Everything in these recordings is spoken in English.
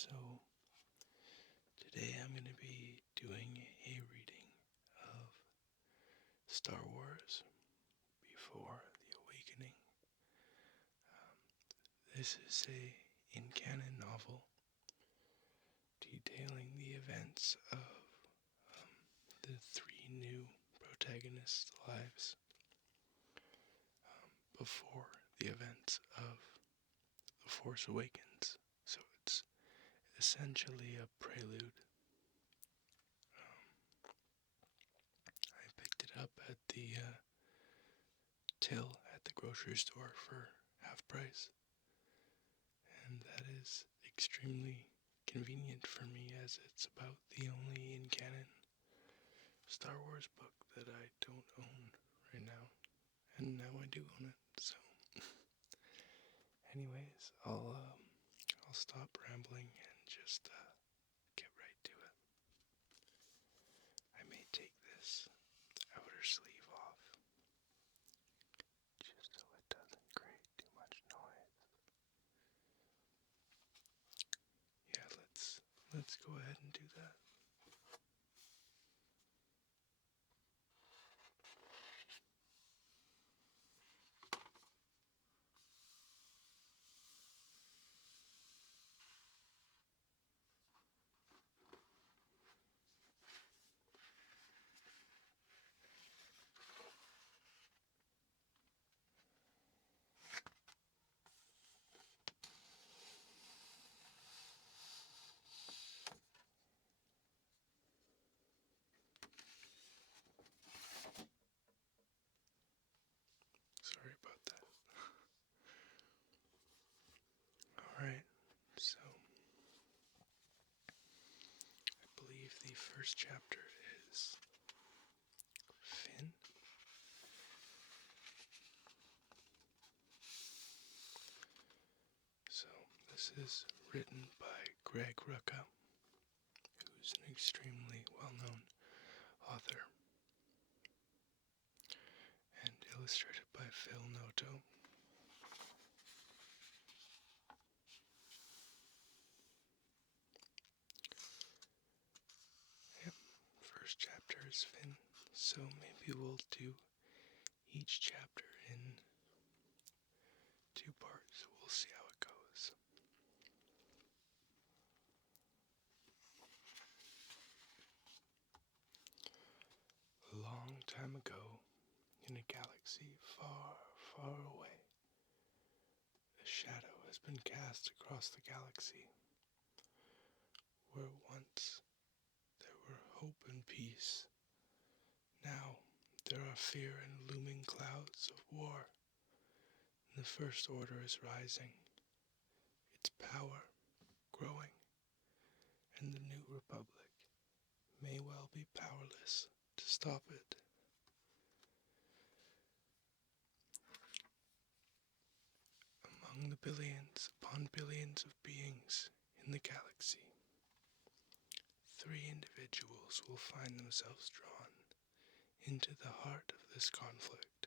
So today I'm going to be doing a reading of Star Wars Before the Awakening. This is a in-canon novel detailing the events of the three new protagonists' lives before the events of The Force Awakens. So it's essentially a prelude. I picked it up at the till at the grocery store for half price, and that is extremely convenient for me as it's about the only in-canon Star Wars book that I don't own right now, and now I do own it. So, anyways, I'll stop rambling and just get right to it. I may take this outer sleeve off just so it doesn't create too much noise. Yeah, let's go ahead and do that. Sorry about that. Alright, so I believe the first chapter is Finn. So this is written by Greg Rucka, who's an extremely well-known author, and illustrated by Phil Noto. Yep, first chapter is Finn, so maybe we'll do each chapter in 2 parts. We'll see how it goes. A long time ago, in a galaxy far, far away, a shadow has been cast across the galaxy. Where once there were hope and peace, now there are fear and looming clouds of war. The First Order is rising, its power growing, and the new Republic may well be powerless to stop it. Among the billions upon billions of beings in the galaxy, 3 individuals will find themselves drawn into the heart of this conflict.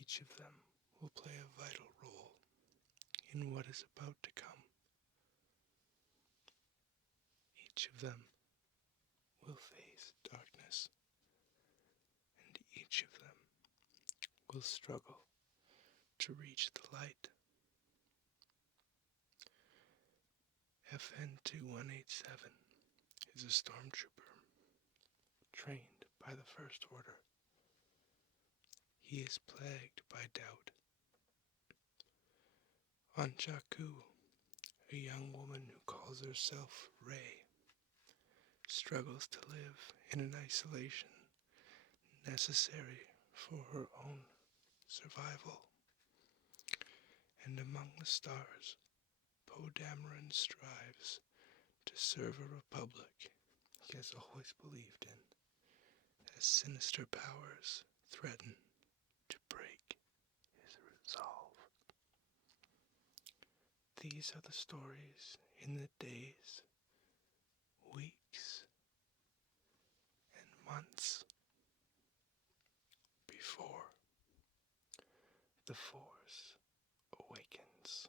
Each of them will play a vital role in what is about to come. Each of them will face darkness, and each of them will struggle to reach the light. FN-2187 is a stormtrooper trained by the First Order. He is plagued by doubt. On Jakku, a young woman who calls herself Rey struggles to live in an isolation necessary for her own survival. And among the stars, Poe Dameron strives to serve a republic he has always believed in, as sinister powers threaten to break his resolve. These are the stories in the days, weeks, and months before the Force Awakens.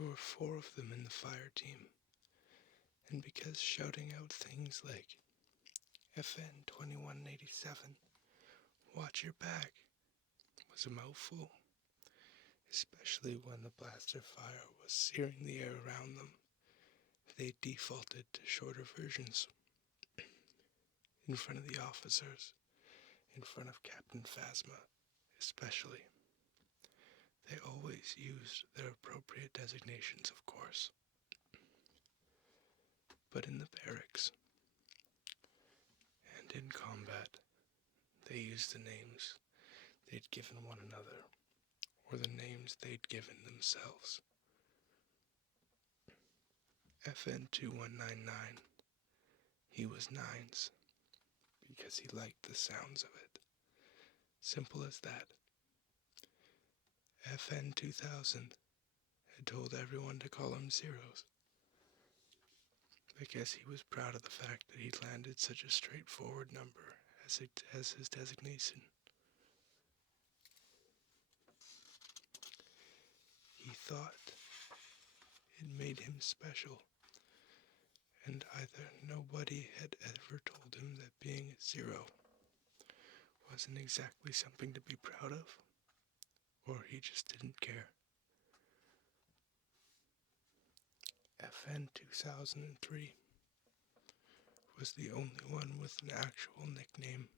There were 4 of them in the fire team, and because shouting out things like FN 2187, watch your back, was a mouthful, especially when the blaster fire was searing the air around them, they defaulted to shorter versions. In front of the officers, in front of Captain Phasma, especially. They always used their appropriate designations, of course. But in the barracks and in combat, they used the names they'd given one another, or the names they'd given themselves. FN 2199, he was Nines, because he liked the sounds of it. Simple as that. FN 2000 had told everyone to call him Zeros. I guess he was proud of the fact that he'd landed such a straightforward number as his designation. He thought it made him special, and either nobody had ever told him that being a 0 wasn't exactly something to be proud of, or he just didn't care. FN 2003 was the only one with an actual nickname.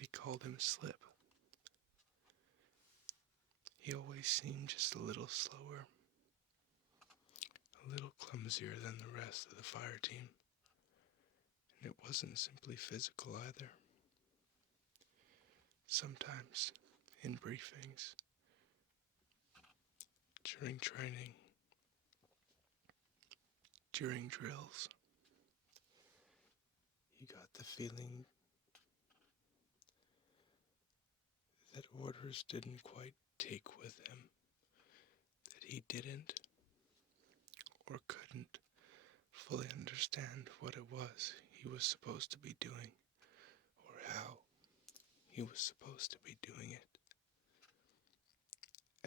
They called him Slip. He always seemed just a little slower, a little clumsier than the rest of the fire team, and it wasn't simply physical either. Sometimes, in briefings, during training, during drills, he got the feeling that orders didn't quite take with him, that he didn't or couldn't fully understand what it was he was supposed to be doing, or how he was supposed to be doing it.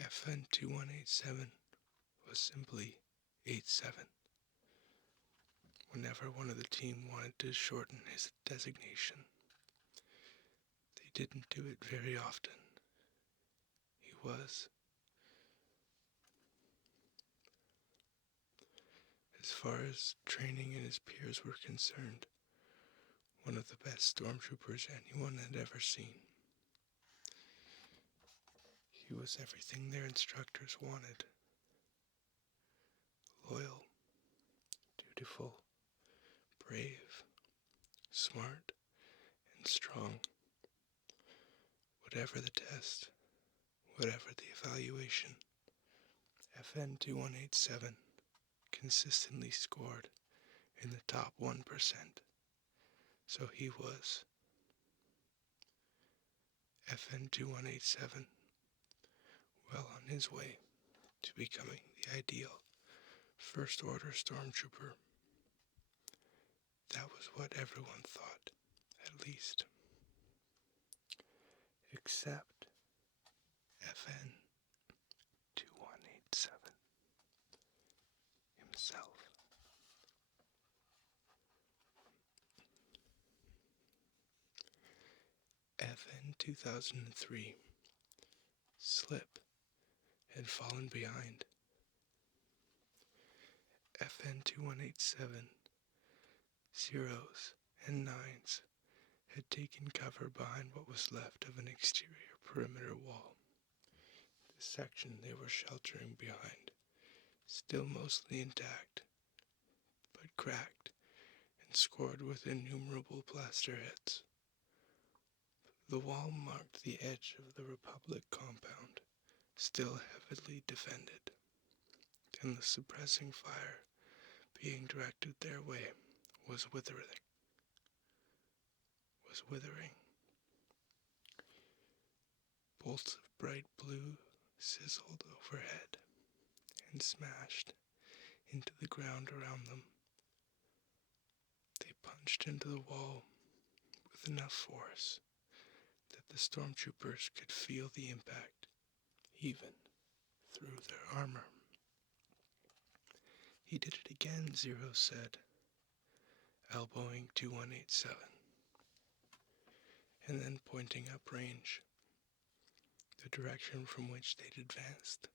FN 2187 was simply 87. Whenever one of the team wanted to shorten his designation, they didn't do it very often. He was, as far as training and his peers were concerned, one of the best stormtroopers anyone had ever seen. He was everything their instructors wanted. Loyal, dutiful, brave, smart, and strong. Whatever the test, whatever the evaluation, FN 2187 consistently scored in the top 1%. So he was FN 2187, well on his way to becoming the ideal First Order Stormtrooper. That was what everyone thought, at least. Except FN 2187 himself. FN 2003, Slip, had fallen behind. FN 2187, Zeros and Nines had taken cover behind what was left of an exterior perimeter wall. The section they were sheltering behind, still mostly intact, but cracked and scored with innumerable blaster hits. The wall marked the edge of the Republic compound, still heavily defended, and the suppressing fire being directed their way was withering. Bolts of bright blue sizzled overhead and smashed into the ground around them. They punched into the wall with enough force that the stormtroopers could feel the impact, even through their armor. He did it again, Zero said, elbowing 2187, and then pointing up range, the direction from which they'd advanced.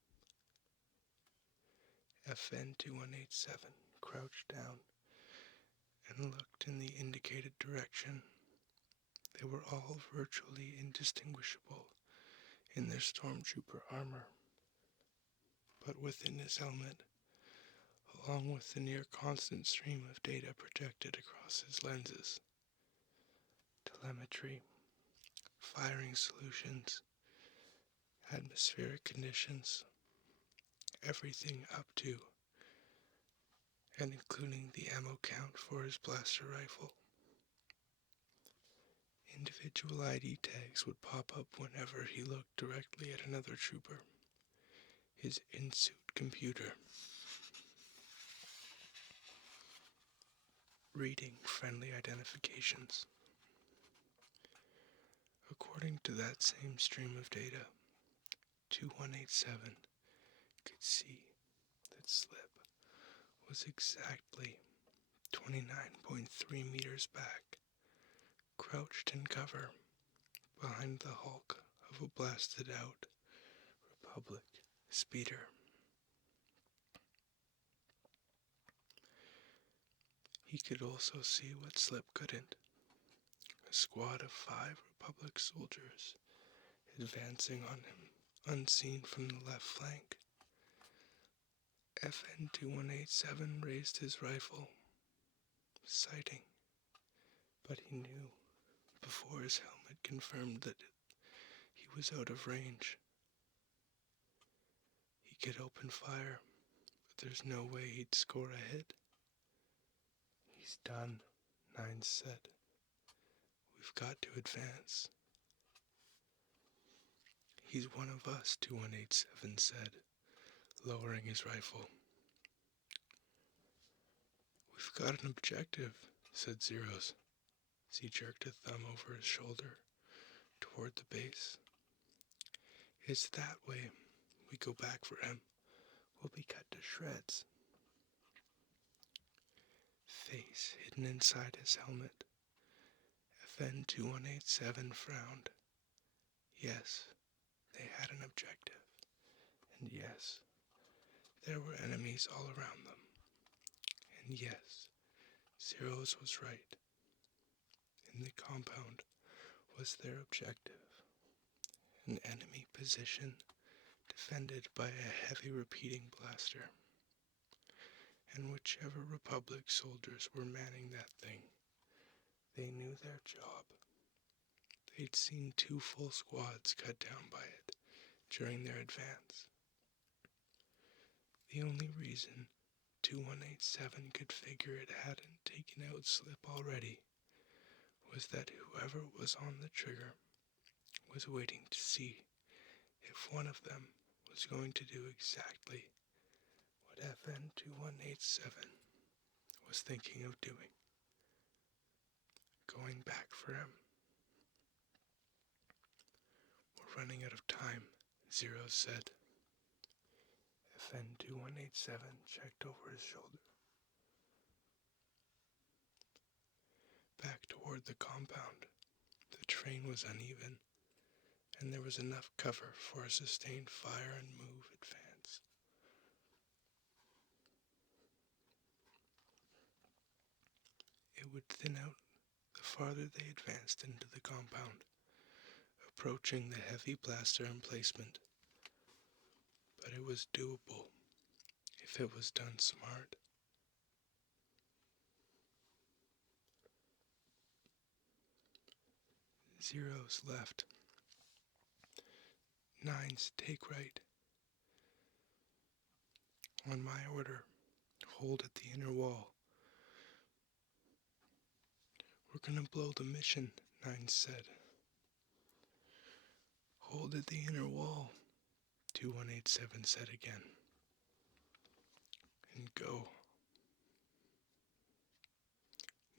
FN 2187 crouched down and looked in the indicated direction. They were all virtually indistinguishable in their stormtrooper armor, but within his helmet, along with the near constant stream of data projected across his lenses, telemetry, firing solutions, atmospheric conditions, everything up to and including the ammo count for his blaster rifle. Individual ID tags would pop up whenever he looked directly at another trooper, his in-suit computer, reading friendly identifications. According to that same stream of data, 2187 could see that Slip was exactly 29.3 meters back, crouched in cover behind the hulk of a blasted-out Republic speeder. He could also see what Slip couldn't: a squad of 5 Republic soldiers advancing on him, unseen from the left flank. FN 2187 raised his rifle, sighting, but he knew, before his helmet confirmed that he was out of range. He could open fire, but there's no way he'd score a hit. He's done, Nines said. We've got to advance. He's one of us, 2187 said, lowering his rifle. We've got an objective, said Zeros, as he jerked a thumb over his shoulder toward the base. It's that way. We go back for him. We'll be cut to shreds. Face hidden inside his helmet, FN 2187 frowned. Yes, they had an objective. And yes, there were enemies all around them. And yes, Zeros was right. In the compound was their objective, an enemy position defended by a heavy repeating blaster. And whichever Republic soldiers were manning that thing, they knew their job. They'd seen 2 full squads cut down by it during their advance. The only reason 2187 could figure it hadn't taken out Slip already was that whoever was on the trigger was waiting to see if one of them was going to do exactly what FN 2187 was thinking of doing, going back for him. We're running out of time, Zero said. FN 2187 checked over his shoulder. Back toward the compound, the terrain was uneven, and there was enough cover for a sustained fire and move advance. It would thin out the farther they advanced into the compound, approaching the heavy blaster emplacement. But it was doable if it was done smart. Zeros left. Nines take right. On my order, hold at the inner wall. We're gonna blow the mission, Nines said. Hold at the inner wall, 2187 said again. And go.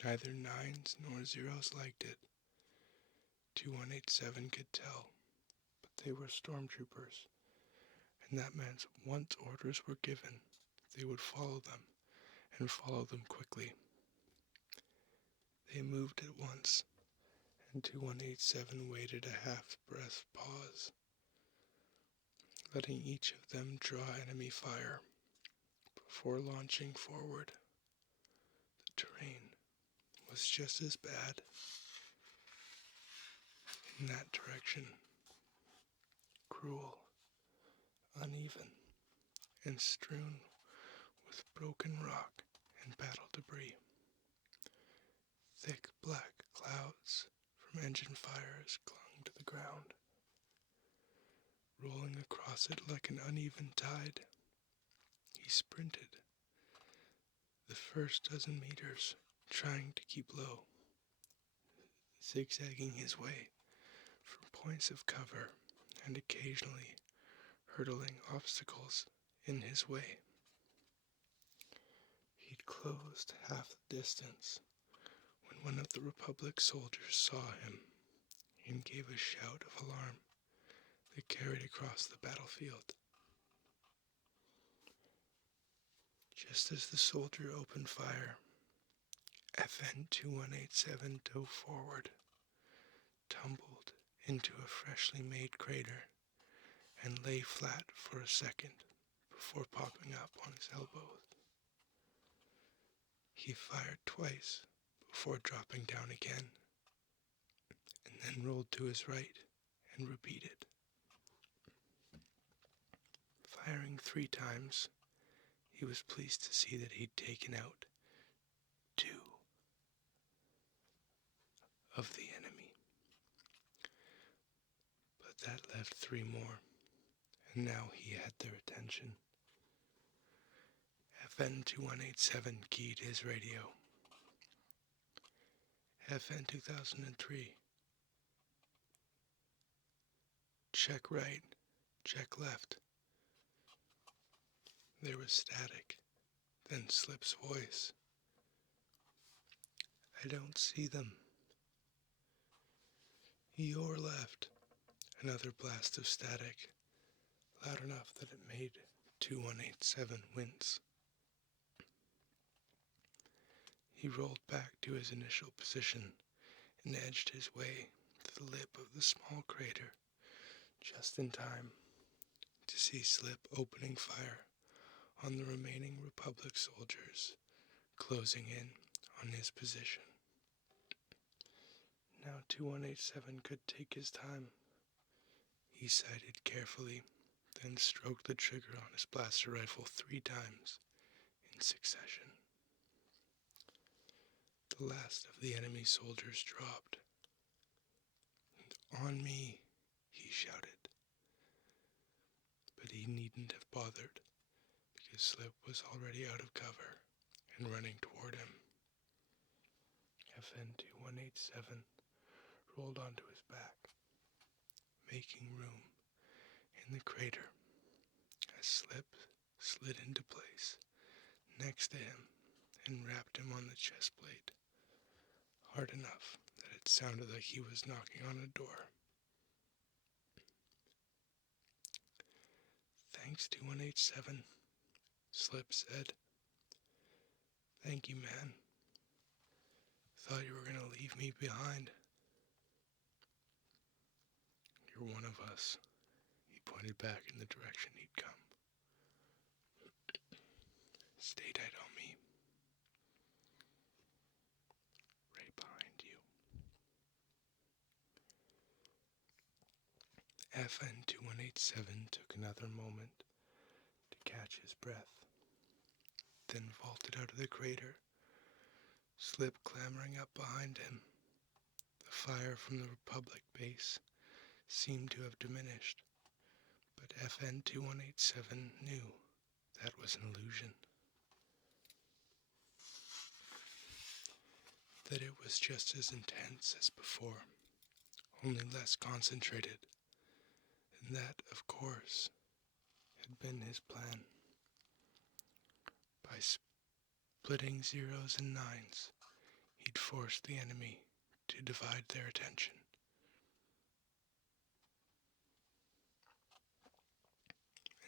Neither Nines nor Zeros liked it. 2187 could tell, but they were stormtroopers, And that meant once orders were given, they would follow them, and follow them quickly. They moved at once, and 2187 waited a half-breath pause, letting each of them draw enemy fire before launching forward. The terrain was just as bad in that direction, cruel, uneven, and strewn with broken rock and battle debris. Thick black clouds from engine fires clung to the ground, rolling across it like an uneven tide. He sprinted the first dozen meters, trying to keep low, zigzagging his way from points of cover and occasionally hurdling obstacles in his way. He'd closed half the distance when one of the Republic soldiers saw him and gave a shout of alarm that carried across the battlefield. Just as the soldier opened fire, FN 2187 dove forward, tumbled into a freshly made crater, and lay flat for a second before popping up on his elbows. He fired twice before dropping down again, and then rolled to his right and repeated. Firing 3 times, he was pleased to see that he'd taken out 2 of the enemy. But that left 3 more, and now he had their attention. FN 2187 keyed his radio. FN 2003. Check right, check left. There was static, then Slip's voice. I don't see them. Your left. Another blast of static, loud enough that it made 2187 wince. He rolled back to his initial position and edged his way to the lip of the small crater, just in time to see Slip opening fire on the remaining Republic soldiers, closing in on his position. Now 2187 could take his time. He sighted carefully, then stroked the trigger on his blaster rifle 3 times in succession. The last of the enemy soldiers dropped. On me, he shouted. But he needn't have bothered, because Slip was already out of cover and running toward him. FN 2187 rolled onto his back, making room in the crater as Slip slid into place next to him and rapped him on the chest plate, hard enough that it sounded like he was knocking on a door. Thanks, 2187, Slip said. Thank you, man. Thought you were going to leave me behind. You're one of us. He pointed back in the direction he'd come. Stay tight on me. Right behind you. FN 2187 took another moment to catch his breath, then vaulted out of the crater, Slip clambering up behind him. The fire from the Republic base seemed to have diminished, but FN 2187 knew that was an illusion. That it was just as intense as before, only less concentrated. And that, of course, had been his plan. By splitting 0s and 9s, he'd forced the enemy to divide their attention.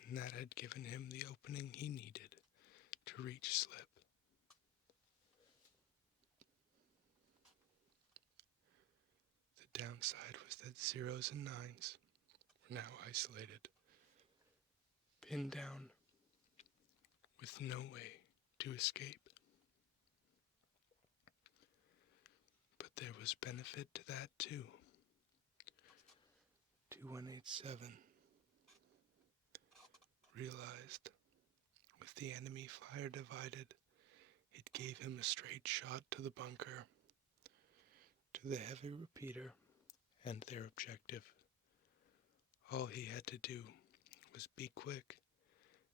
And and that had given him the opening he needed to reach Slip. The downside was that zeros and nines were now isolated, pinned down, with no way to escape. But there was benefit to that too. 2187 realized with the enemy fire divided, it gave him a straight shot to the bunker, to the heavy repeater, and their objective. All he had to do was be quick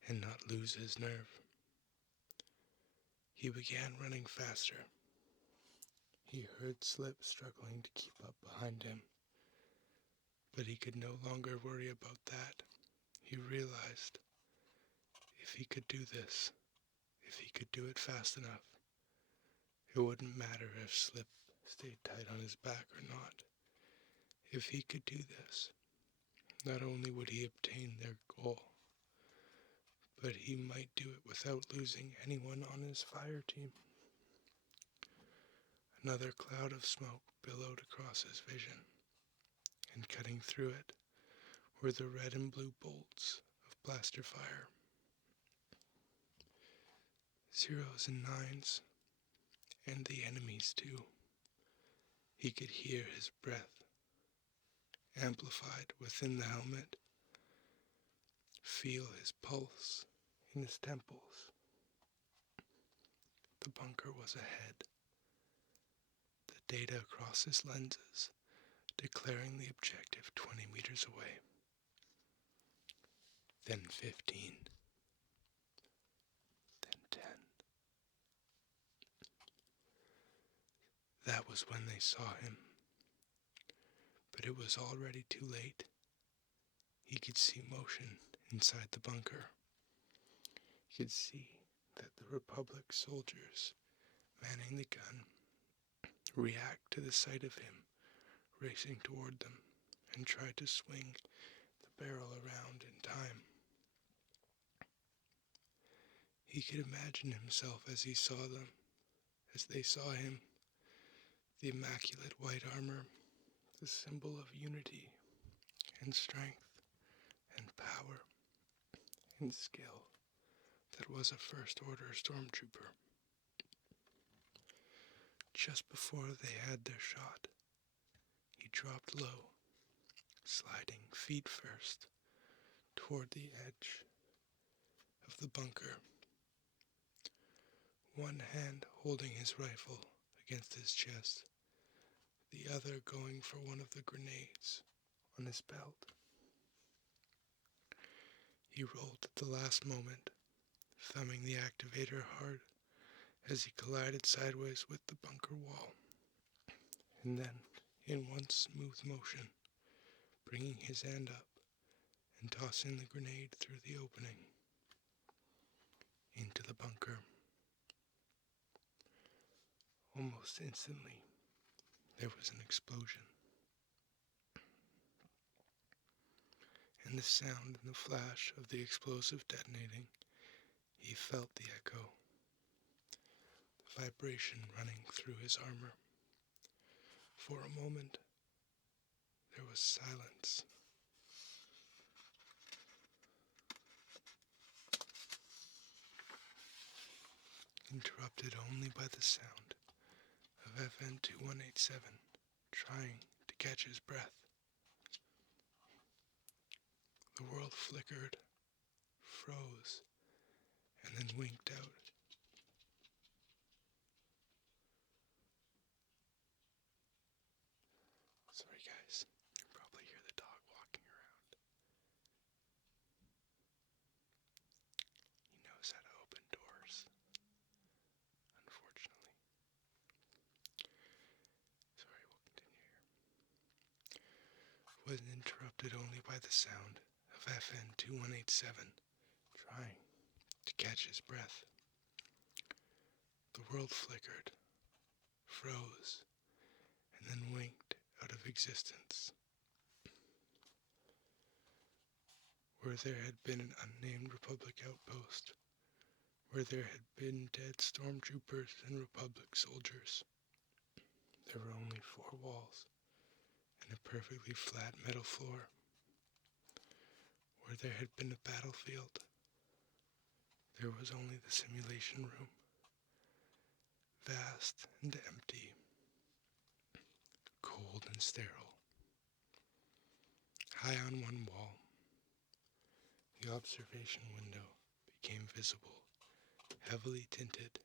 and not lose his nerve. He began running faster. He heard Slip struggling to keep up behind him, but he could no longer worry about that. He realized if he could do this, if he could do it fast enough, it wouldn't matter if Slip stayed tight on his back or not. If he could do this, not only would he obtain their goal, but he might do it without losing anyone on his fire team. Another cloud of smoke billowed across his vision, and cutting through it were the red and blue bolts of blaster fire. Zeros and nines, and the enemies too. He could hear his breath, amplified within the helmet, feel his pulse in his temples. The bunker was ahead, the data across his lenses declaring the objective 20 meters away. Then 15. Then 10. That was when they saw him. But it was already too late. He could see motion inside the bunker. He could see that the Republic soldiers manning the gun react to the sight of him racing toward them and try to swing the barrel around in time. He could imagine himself as he saw them, as they saw him, the immaculate white armor, the symbol of unity and strength and power and skill that was a First Order stormtrooper. Just before they had their shot, he dropped low, sliding feet first toward the edge of the bunker, one hand holding his rifle against his chest, the other going for one of the grenades on his belt. He rolled at the last moment, thumbing the activator hard as he collided sideways with the bunker wall, and then, in one smooth motion, bringing his hand up and tossing the grenade through the opening into the bunker. Almost instantly, there was an explosion, and the sound and the flash of the explosive detonating, he felt the echo, the vibration running through his armor. For a moment, there was silence. Interrupted only by the sound of FN 2187 trying to catch his breath. The world flickered, froze, and then winked out. Sorry guys, you can probably hear the dog walking around. He knows how to open doors, unfortunately. Sorry, we'll continue here. Was interrupted only by the sound of FN 2187 trying to catch his breath. The world flickered, froze, and then winked out of existence. where there had been an unnamed Republic outpost, where there had been dead stormtroopers and Republic soldiers. There were only 4 walls and a perfectly flat metal floor. Where there had been a battlefield, there was only the simulation room, vast and empty, cold and sterile. High on one wall, the observation window became visible, heavily tinted,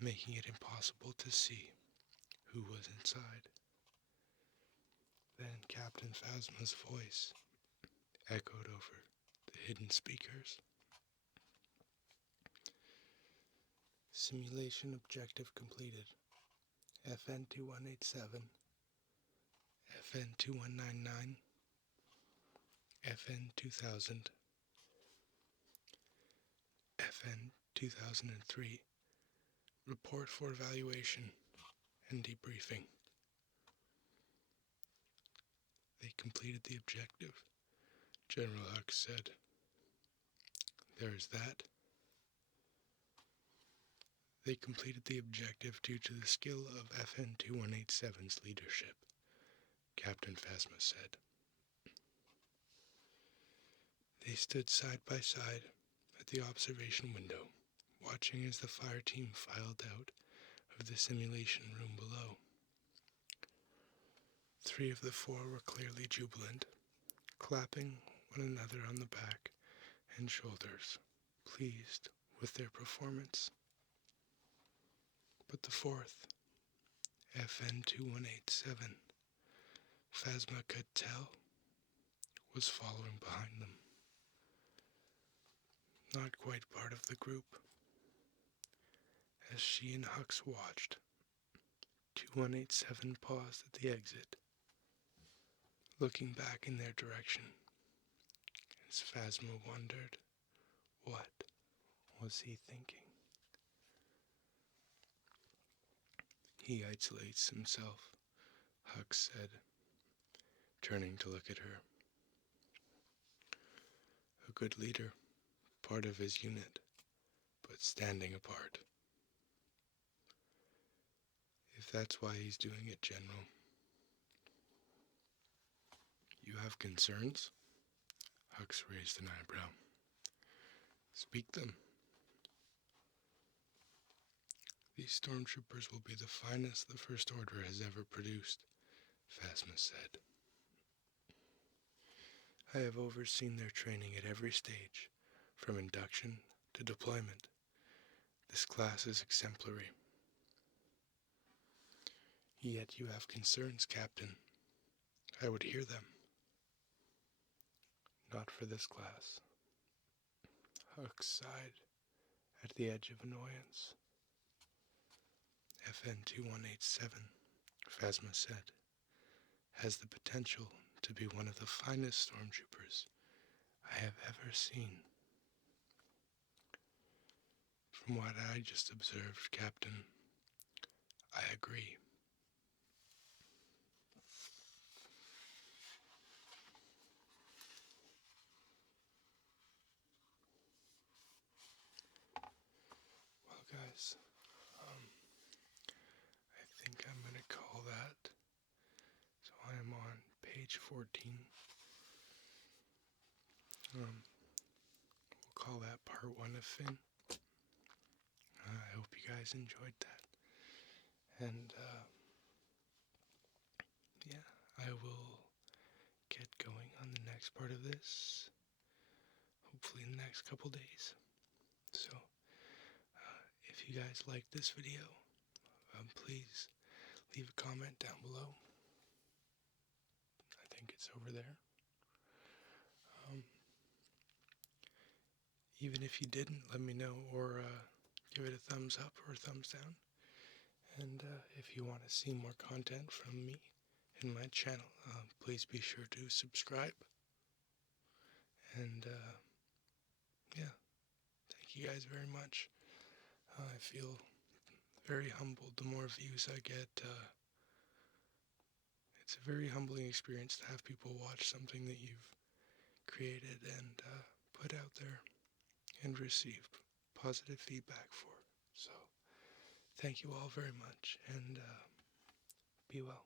making it impossible to see who was inside. Then Captain Phasma's voice echoed over the hidden speakers. Simulation objective completed. FN 2187, FN 2199, FN 2000, FN 2003. Report for evaluation and debriefing. They completed the objective, General Hux said. There is that. They completed the objective due to the skill of FN 2187's leadership, Captain Phasma said. They stood side by side at the observation window, watching as the fire team filed out of the simulation room below. 3 of the 4 were clearly jubilant, clapping one another on the back and shoulders, pleased with their performance. But the 4th, FN 2187, Phasma could tell, was following behind them. Not quite part of the group. As she and Hux watched, 2187 paused at the exit, looking back in their direction, as Phasma wondered, what was he thinking? He isolates himself, Hux said, turning to look at her. A good leader, part of his unit, but standing apart. If that's why he's doing it, General. You have concerns? Hux raised an eyebrow. Speak them. These stormtroopers will be the finest the First Order has ever produced, Phasma said. I have overseen their training at every stage, from induction to deployment. This class is exemplary. Yet you have concerns, Captain. I would hear them. Not for this class. Hux sighed at the edge of annoyance. FN 2187, Phasma said, has the potential to be one of the finest stormtroopers I have ever seen. From what I just observed, Captain, I agree. Well, guys, I think I'm going to call that. So I am on page 14. We'll call that part 1 of Finn. I hope you guys enjoyed that. And, yeah, I will get going on the next part of this, hopefully in the next couple days. So, if you guys liked this video, please leave a comment down below. I think it's over there. Even if you didn't, let me know, or give it a thumbs up or a thumbs down. And if you want to see more content from me and my channel, please be sure to subscribe. And yeah, thank you guys very much. I feel very humbled the more views I get. It's a very humbling experience to have people watch something that you've created and put out there and receive positive feedback for. So, thank you all very much, and be well.